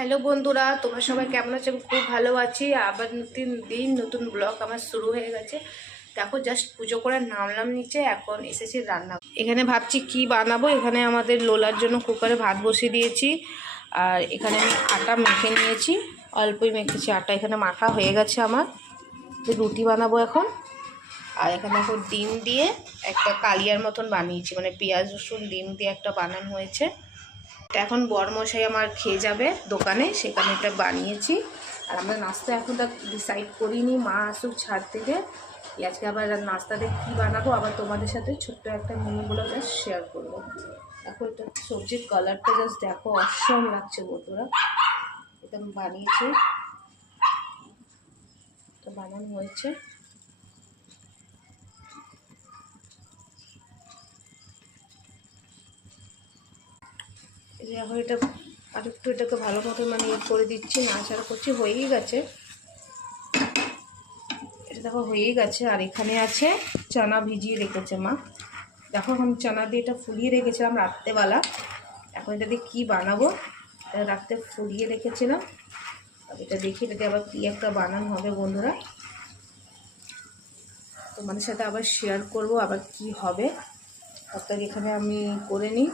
Hello বন্ধুরা, তোমরা সবাই কেমন আছো? আমি খুব ভালো আছি। আবার নতুন ব্লগ আমার শুরু হয়ে গেছে। দেখো, জাস্ট পুজো করে নামলাম নিচে, এখন এসেছি রান্না। এখানে ভাবছি কি বানাবো। এখানে আমাদের লোলার জন্য কুকারে ভাত বসিয়ে দিয়েছি, আর এখানে আমি আটা মেখে নিয়েছি, অল্পই মেখেছি আটা। এখানে মাখা হয়ে গেছে আমার। রুটি বানাবো এখন। আর এখানে এখন ডিম দিয়ে একটা কালিয়ার মতন বানিয়েছি, মানে পেঁয়াজ রসুন ডিম দিয়ে একটা বানানো হয়েছে। এখন বরমশাই আমার খেয়ে যাবে দোকানে, সেখানে এটা বানিয়েছি। আর আমরা নাস্তা এখন তা ডিসাইড করিনি, মা আসুক ছাড় থেকে। আজকে আবার নাস্তাতে কী বানাবো আবার তোমাদের সাথে ছোট্ট একটা মিনিগুলো জাস্ট শেয়ার করবো। দেখো, এটা সবজির কালারটা জাস্ট দেখো, অসম লাগছে বন্ধুরা। এটা আমি বানিয়েছি, এটা বানানো হয়েছে। এখন এটা আর একটু এটাকে ভালো মতো মানে করে দিচ্ছি, নাড়াচাড়া করছি। হয়েই গেছে এটা, দেখো হয়েই গেছে। আর এখানে আছে চানা ভিজিয়ে রেখেছে মা। দেখো, এখন চানা দিয়ে এটা ফুলিয়ে রেখেছিলাম রাত্রেবেলা। এখন এটা দিয়ে কী বানাবো, এটা রাত্রে ফুলিয়ে রেখেছিলাম। আর এটা দেখি এটাতে আবার কী একটা বানানো হবে বন্ধুরা, তোমাদের সাথে আবার শেয়ার করব আবার কি হবে। তারপরে এখানে আমি করে নিই,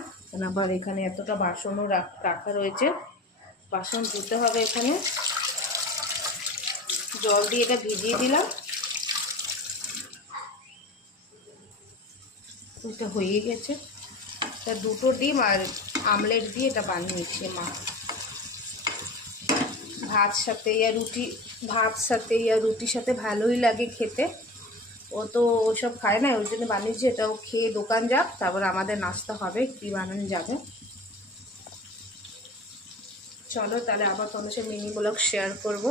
আবার এখানে এতটা বাসনও রাখা রয়েছে, বাসন ধুতে হবে। এখানে জল দিয়ে এটা ভিজিয়ে দিলাম, এটা হয়ে গেছে। তা দুটো ডিম আর আমলেট দিয়ে এটা বানিয়েছি মা। ভাত সাথে ইয়া রুটির সাথে ভালোই লাগে খেতে। ও তো ওসব খায় না, ওই জন্য বানিয়েছি। এটাও খেয়ে দোকান যাক, তারপর আমাদের নাস্তা হবে, কী বানানো যাবে। চলো তাহলে আবার তোমার সাথে মিনি ব্লগ শেয়ার করবো।